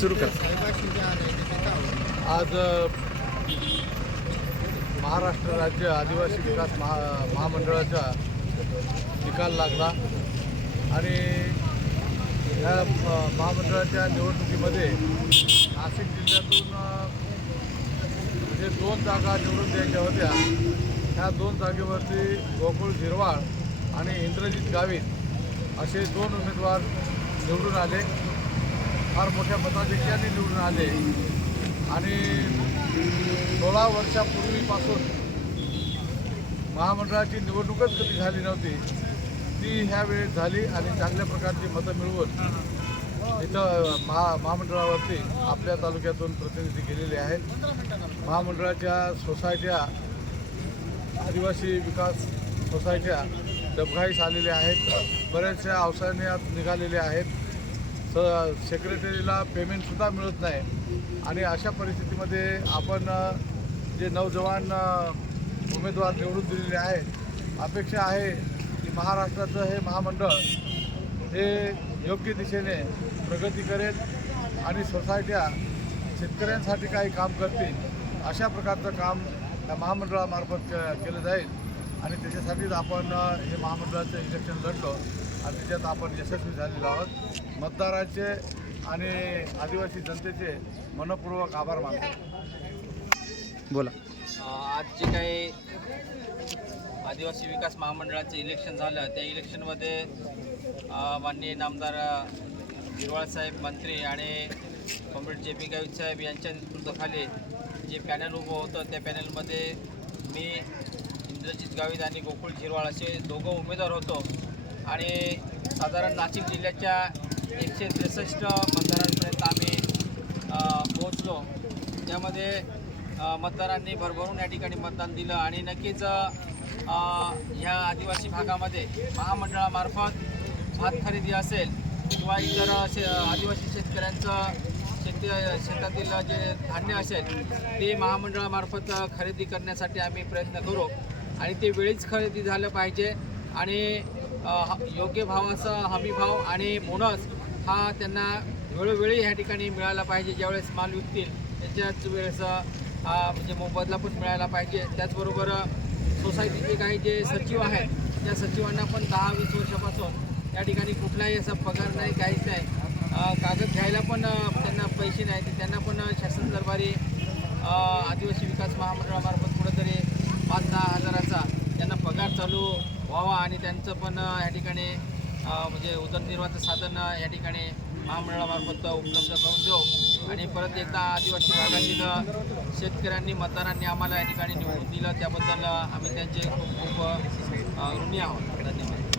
सुरू कर. आज महाराष्ट्र राज्य आदिवासी विकास महा महामंडळाचा निकाल लागला आणि ह्या महामंडळाच्या निवडणुकीमध्ये नाशिक जिल्ह्यातून जे म्हणजे दोन जागा निवडून द्यायच्या होत्या. ह्या दोन जागेवरती गोकुळ झिरवाळ आणि इंद्रजित गावित असे दोन उमेदवार निवडून आले. फार मोठ्या मताधिक्याने निवडून आले. आणि सोळा वर्षापूर्वीपासून महामंडळाची निवडणूकच कधी झाली नव्हती ती ह्या वेळेस झाली आणि चांगल्या प्रकारची मतं मिळवून इथं महा महामंडळावरती आपल्या तालुक्यातून प्रतिनिधी गेलेले आहेत. महामंडळाच्या सोसायट्या आदिवासी विकास सोसायट्या डबघाईस आलेल्या आहेत. बऱ्याचशा अवसरण्यात निघालेल्या आहेत. स सेक्रेटरीला पेमेंटसुद्धा मिळत नाही. आणि अशा परिस्थितीमध्ये आपण जे नौजवान उमेदवार निवडून दिलेले आहेत अपेक्षा आहे की महाराष्ट्राचं हे महामंडळ हे योग्य दिशेने प्रगती करेल आणि सोसायट्या शेतकऱ्यांसाठी काही काम करतील. अशा प्रकारचं काम या महामंडळामार्फत केलं जाईल. आणि त्याच्यासाठीच आपण हे महामंडळाचं इलेक्शन लढलो. आणि त्याच्यात आपण यशस्वी झालेलो आहोत. मतदाराचे आणि आदिवासी जनतेचे मनपूर्वक आभार मानतो. बोला. आज जे काही आदिवासी विकास महामंडळाचं इलेक्शन झालं. त्या इलेक्शनमध्ये माननीय नामदार हिरवाळ साहेब मंत्री आणि कॉम्रेड जे पी गावित साहेब यांच्या नेतृत्वाखाली जे पॅनल उभं होतं त्या पॅनलमध्ये मी इंद्रजित गावित आणि गोकुळ झिरवाळ असे दोघं उमेदवार होतो. आणि साधारण नाशिक जिल्ह्याच्या एकशे त्रेसष्ट मतदारांपर्यंत आम्ही पोहोचलो. त्यामध्ये मतदारांनी भरभरून या ठिकाणी मतदान दिलं आणि नक्कीच ह्या आदिवासी भागामध्ये महामंडळामार्फत भात खरेदी असेल किंवा इतर शे आदिवासी शेतकऱ्यांचं शेती शेतातील जे धान्य असेल ते महामंडळामार्फत खरेदी करण्यासाठी आम्ही प्रयत्न करू आणि ते वेळीच खरेदी झालं पाहिजे आणि योग्य भावाचा हमी भाव आणि बोनस हा त्यांना वेळोवेळी ह्या ठिकाणी मिळाला पाहिजे. ज्यावेळेस माल विकतील त्याच्याच वेळेस म्हणजे मोबदला पण मिळायला पाहिजे. त्याचबरोबर सोसायटीचे काही जे सचिव आहेत त्या सचिवांना पण दहा वीस वर्षापासून या ठिकाणी कुठलाही असा पगार नाही काहीच नाही. कागद घ्यायला पण त्यांना पैसे नाही तर त्यांना पण शासन दरबारी आदिवासी विकास महामंडळामार्फत कुठंतरी पाच दहा हजाराचा त्यांना पगार चालू व्हावा आणि त्यांचं पण या ठिकाणी म्हणजे उदरनिर्वाहाचं साधन या ठिकाणी महामंडळामार्फत उपलब्ध करून देऊ. आणि परत एकदा आदिवासी भागातील शेतकऱ्यांनी मतदारांनी आम्हाला या ठिकाणी निवडून दिलं. त्याबद्दल आम्ही त्यांचे खूप खूप ऋणी आहोत. धन्यवाद.